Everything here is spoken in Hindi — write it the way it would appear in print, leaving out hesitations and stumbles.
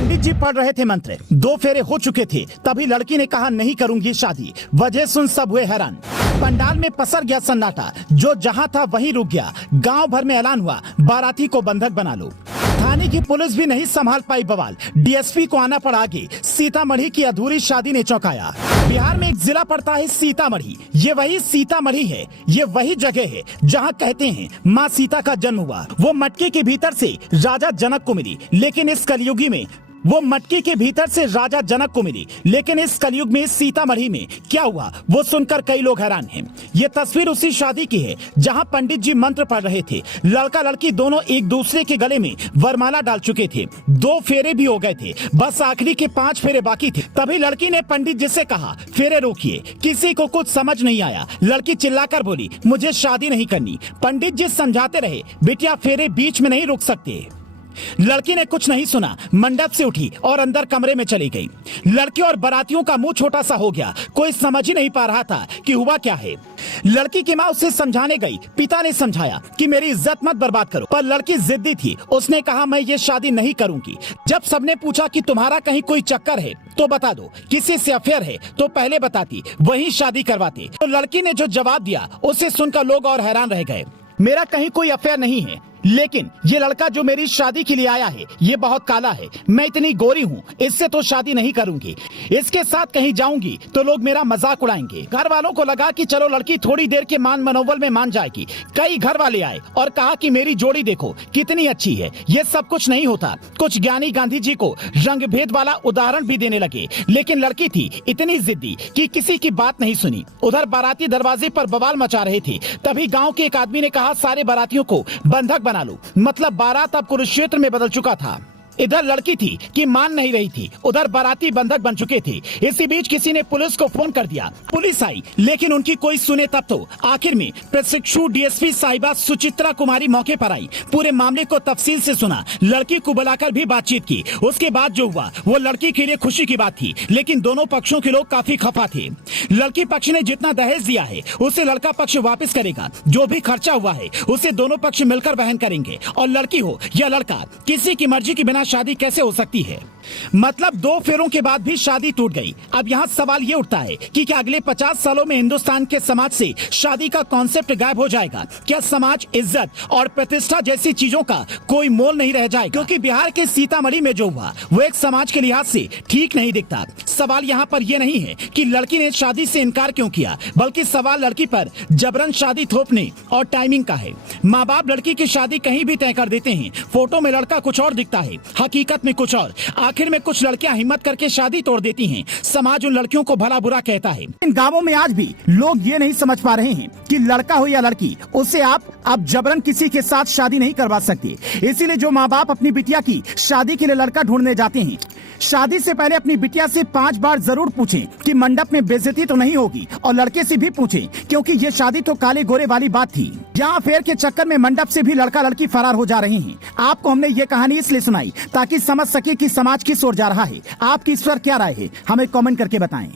पंडित जी पढ़ रहे थे मंत्र, 2 फेरे हो चुके थे, तभी लड़की ने कहा नहीं करूंगी शादी। वजह सुन सब हुए हैरान। पंडाल में पसर गया सन्नाटा, जो जहां था वहीं रुक गया। गांव भर में ऐलान हुआ, बाराती को बंधक बना लो। थाने की पुलिस भी नहीं संभाल पाई बवाल, डीएसपी को आना पड़ा आगे। सीतामढ़ी की अधूरी शादी ने चौंकाया। बिहार में एक जिला पड़ता है सीतामढ़ी। ये वही सीतामढ़ी है, ये वही जगह है जहां कहते हैं माँ सीता का जन्म हुआ। वो मटके के भीतर से राजा जनक को मिली, लेकिन इस कलयुगी में इस कलयुग में सीतामढ़ी में क्या हुआ वो सुनकर कई लोग हैरान हैं। ये तस्वीर उसी शादी की है जहां पंडित जी मंत्र पढ़ रहे थे। लड़का लड़की दोनों एक दूसरे के गले में वरमाला डाल चुके थे, 2 फेरे भी हो गए थे, बस आखिरी के 5 फेरे बाकी थे। तभी लड़की ने पंडित जी से कहा फेरे रोकिए। किसी को कुछ समझ नहीं आया। लड़की चिल्लाकर बोली मुझे शादी नहीं करनी। पंडित जी समझाते रहे बिटिया फेरे बीच में नहीं रुक सकते। लड़की ने कुछ नहीं सुना, मंडप से उठी और अंदर कमरे में चली गई। लड़की और बारातियों का मुंह छोटा सा हो गया, कोई समझ ही नहीं पा रहा था कि हुआ क्या है। लड़की की माँ उसे समझाने गई, पिता ने समझाया कि मेरी इज्जत मत बर्बाद करो, पर लड़की जिद्दी थी। उसने कहा मैं ये शादी नहीं करूंगी। जब सबने पूछा कि तुम्हारा कहीं कोई चक्कर है तो बता दो, किसी से अफेयर है तो पहले बताती, वहीं शादी करवाते। तो लड़की ने जो जवाब दिया उसे सुनकर लोग और हैरान रह गए। मेरा कहीं कोई अफेयर नहीं है, लेकिन ये लड़का जो मेरी शादी के लिए आया है ये बहुत काला है। मैं इतनी गोरी हूँ, इससे तो शादी नहीं करूंगी। इसके साथ कहीं जाऊंगी तो लोग मेरा मजाक उड़ाएंगे। घर वालों को लगा कि चलो लड़की थोड़ी देर के मान मनोबल में मान जाएगी। कई घर वाले आए और कहा कि मेरी जोड़ी देखो कितनी अच्छी है। ये सब कुछ नहीं होता। कुछ ज्ञानी गांधी जी को रंग भेद वाला उदाहरण भी देने लगे, लेकिन लड़की थी इतनी जिद्दी कि किसी की बात नहीं सुनी। उधर बाराती दरवाजे पर बवाल मचा रहे थे। तभी गाँव के एक आदमी ने कहा सारे बारातियों को बंधक बना लो। मतलब बारात अब कुरुक्षेत्र में बदल चुका था। इधर लड़की थी कि मान नहीं रही थी, उधर बाराती बंधक बन चुके थे। इसी बीच किसी ने पुलिस को फोन कर दिया। पुलिस आई, लेकिन उनकी कोई सुने तब तो। आखिर में प्रशिक्षु डीएसपी साहिबा सुचित्रा कुमारी मौके पर आई, पूरे मामले को तफसील से सुना, लड़की को बुलाकर भी बातचीत की। उसके बाद जो हुआ वो लड़की के लिए खुशी की बात थी, लेकिन दोनों पक्षों के लोग काफी खफा थे। लड़की पक्ष ने जितना दहेज दिया है उसे लड़का पक्ष वापस करेगा। जो भी खर्चा हुआ है उसे दोनों पक्ष मिलकर वहन करेंगे। और लड़की हो या लड़का, किसी की मर्जी के बिना शादी कैसे हो सकती है। मतलब 2 फेरों के बाद भी शादी टूट गई। अब यहाँ सवाल ये उठता है कि क्या अगले 50 सालों में हिंदुस्तान के समाज से शादी का कॉन्सेप्ट गायब हो जाएगा? क्या समाज, इज्जत और प्रतिष्ठा जैसी चीजों का कोई मोल नहीं रह जाएगा? क्योंकि बिहार के सीतामढ़ी में जो हुआ वो एक समाज के लिहाज से ठीक नहीं दिखता। सवाल यहाँ पर यह नहीं है कि लड़की ने शादी से इनकार क्यों किया, बल्कि सवाल लड़की पर जबरन शादी थोपने और टाइमिंग का है। माँ बाप लड़की की शादी कहीं भी तय कर देते हैं। फोटो में लड़का कुछ और दिखता है, हकीकत में कुछ और। आखिर में कुछ लड़कियां हिम्मत करके शादी तोड़ देती हैं। समाज उन लड़कियों को भला बुरा कहता है। इन गांवों में आज भी लोग ये नहीं समझ पा रहे हैं कि लड़का हो या लड़की, उससे आप जबरन किसी के साथ शादी नहीं करवा सकते। इसीलिए जो माँ बाप अपनी बिटिया की शादी के लिए लड़का ढूंढने जाते हैं, शादी से पहले अपनी बिटिया से 5 बार जरूर पूछें कि मंडप में बेइज्जती तो नहीं होगी, और लड़के से भी पूछें, क्योंकि ये शादी तो काले गोरे वाली बात थी। जहाँ फेर के चक्कर में मंडप से भी लड़का लड़की फरार हो जा रहे हैं। आपको हमने ये कहानी इसलिए सुनाई ताकि समझ सके कि समाज किस ओर जा रहा है। आपकी इस पर क्या राय है, हमें कमेंट करके बताएं।